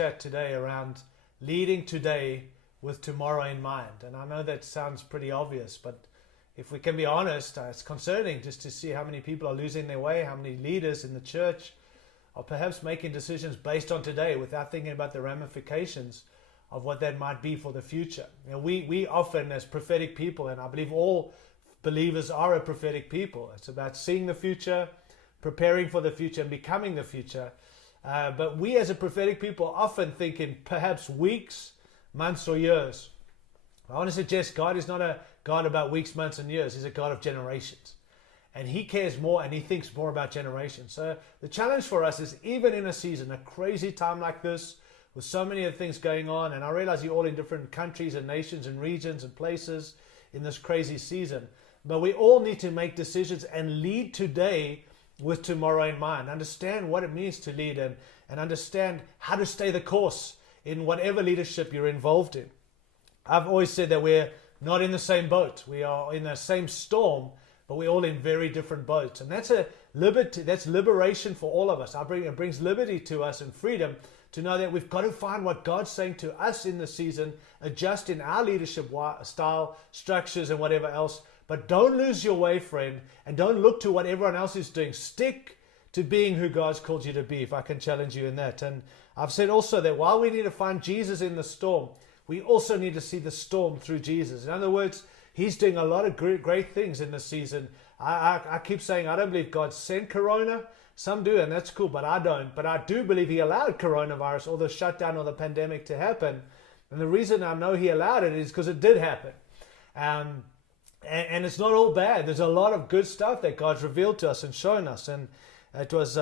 chat today around leading today with tomorrow in mind. And I know that sounds pretty obvious, but if we can be honest, it's concerning just to see how many people are losing their way, how many leaders in the church are perhaps making decisions based on today without thinking about the ramifications of what that might be for the future. You know, we often, as prophetic people, and I believe all believers are a prophetic people, it's about seeing the future, preparing for the future, and becoming the future. But we as a prophetic people often think in perhaps weeks, months, or years. I want to suggest God is not a God about weeks, months, and years. He's a God of generations. And He cares more and He thinks more about generations. So the challenge for us is, even in a season, a crazy time like this, with so many of things going on, and I realize you're all in different countries and nations and regions and places in this crazy season, but we all need to make decisions and lead today with tomorrow in mind. Understand what it means to lead and understand how to stay the course in whatever leadership you're involved in. I've always said that we're not in the same boat. We are in the same storm, but we're all in very different boats. And that's a liberty, that's liberation for all of us. It brings liberty to us and freedom to know that we've got to find what God's saying to us in the season, adjust in our leadership style, structures, and whatever else. But don't lose your way, friend, and don't look to what everyone else is doing. Stick to being who God's called you to be, if I can challenge you in that. And I've said also that while we need to find Jesus in the storm, we also need to see the storm through Jesus. In other words, He's doing a lot of great things in this season. I keep saying I don't believe God sent Corona. Some do, and that's cool, but I don't. But I do believe He allowed coronavirus or the shutdown or the pandemic to happen. And the reason I know He allowed it is because it did happen. And it's not all bad. There's a lot of good stuff that God's revealed to us and shown us. And it was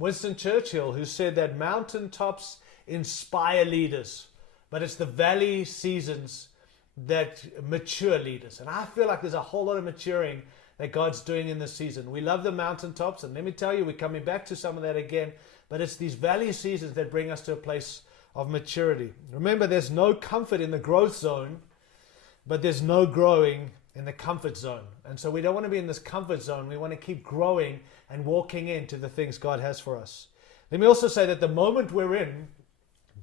Winston Churchill who said that mountaintops inspire leaders, but it's the valley seasons that mature leaders. And I feel like there's a whole lot of maturing that God's doing in this season. We love the mountaintops, and let me tell you, we're coming back to some of that again, but it's these valley seasons that bring us to a place of maturity. Remember, there's no comfort in the growth zone, but there's no growing in the comfort zone. And so we don't want to be in this comfort zone. We want to keep growing and walking into the things God has for us. Let me also say that the moment we're in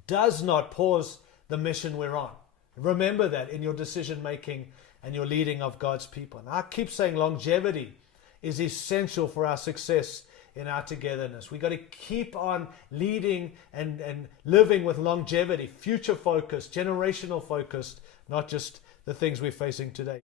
does not pause the mission we're on. Remember that in your decision making and your leading of God's people. And I keep saying longevity is essential for our success in our togetherness. We've got to keep on leading and living with longevity, future focused, generational focused, not just the things we're facing today.